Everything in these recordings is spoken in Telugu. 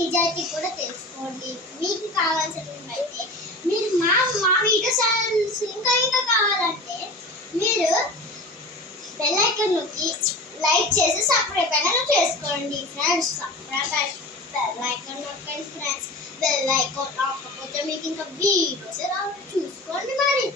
నిజాయితీ కూడా తెలుసుకోండి. మీకు కావాల్సినవైతే మీరు మా వీడియోస్ ఇంకా కావాలంటే మీరు బెల్ ఐకాన్ నొక్కి లైక్ చేసి సబ్స్క్రైబ్ అయినా చేసుకోండి ఫ్రెండ్స్. బెల్ ఐకాన్ నొక్కండి ఫ్రెండ్స్. బెల్ ఐకాన్ నొక్కకపోతే మీకు ఇంకా వీడియోస్ చూసుకోండి. మరి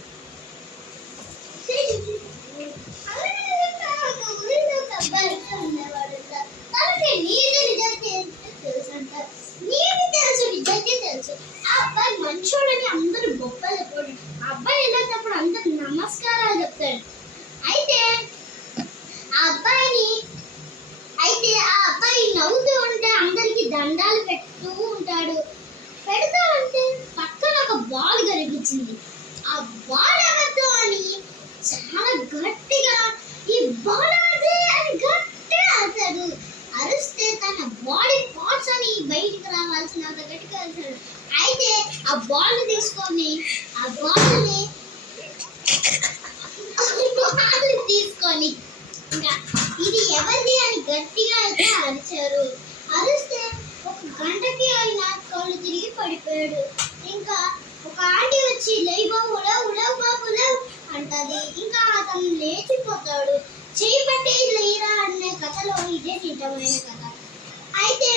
మంచోడని అందరూ గొప్పలు చెప్పాడు. అబ్బాయి వెళ్ళేటప్పుడు అందరు నమస్కారాలు చెప్తాడు. అయితే ఆ అబ్బాయి నవ్వుతూ ఉంటే అందరికి దండాలు పెడుతూ ఉంటాడు. పెడతా ఉంటే పక్కన ఒక బాల్ కనిపించింది. ఆ బాల్ ఎవరితో అని చాలా గట్టిగా ఈ బాల్ అదే అని గట్టిగా అరుస్తాడు. అరిస్తే తన బాడీ పార్ట్స్ అని బయటికి రావాల్సినంత గట్టిగా అరుస్తాడు. అయితే ఆ బాల్ తీసుకొని ఇంకా ఇది ఎవరిది అని గట్టిగా అయితే అరిచారు. అరిస్తే ఒక గంటకి ఆయన కళ్ళు తిరిగి పడిపోయాడు. ఇంకా ఒక ఆంటీ వచ్చి లేవు బాబు లేవు అంటది. ఇంకా అతను లేచిపోతాడు. చేయి పట్టి లేరా అనే కథలో ఇదే నిజమైన కథ. అయితే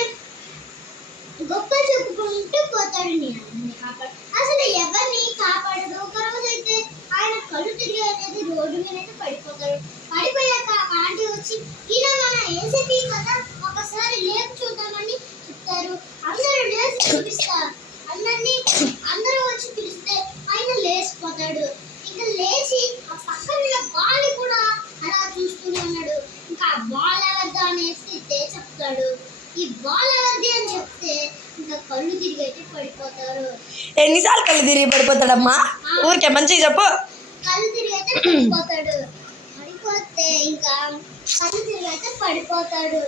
గొప్ప చెప్పుకుంటూ పోతాడు. నేను కాపాడు అసలు ఎవరిని కాపాడదు. ఒక రోజు అయితే ఆయన కళ్ళు తిరిగి అనేది రోడ్డు మీద అయితే పడిపోతాడు. పడిపోయాక ఆంటీ వచ్చి ఇలా మన ఏసీపీ కదా ఒకసారి లేచి చూద్దామని చెప్తారు. అందరూ లేచి చూపిస్తారు. అందరూ వచ్చి పిలిస్తే ఆయన లేచిపోతాడు. ఇంకా లేచి ఆ పక్కన బాల్ కూడా అలా చూస్తూనే ఉన్నాడు. ఇంకా ఆ బాల్ ఎవరిదా అనేసి చెప్తాడు. ఈ బాల్ ఎవరిది అని చెప్తే ఇంకా కళ్ళు తిరిగి అయితే పడిపోతారు. ఎన్నిసార్లు కళ్ళు తిరిగి పడిపోతాడమ్మా? ఊరికే మంచిగా చెప్పు. కళ్ళు తిరిగి అయితే పడిపోతాడు. పడిపోతే ఇంకా కళ్ళు తిరిగి అయితే పడిపోతాడు.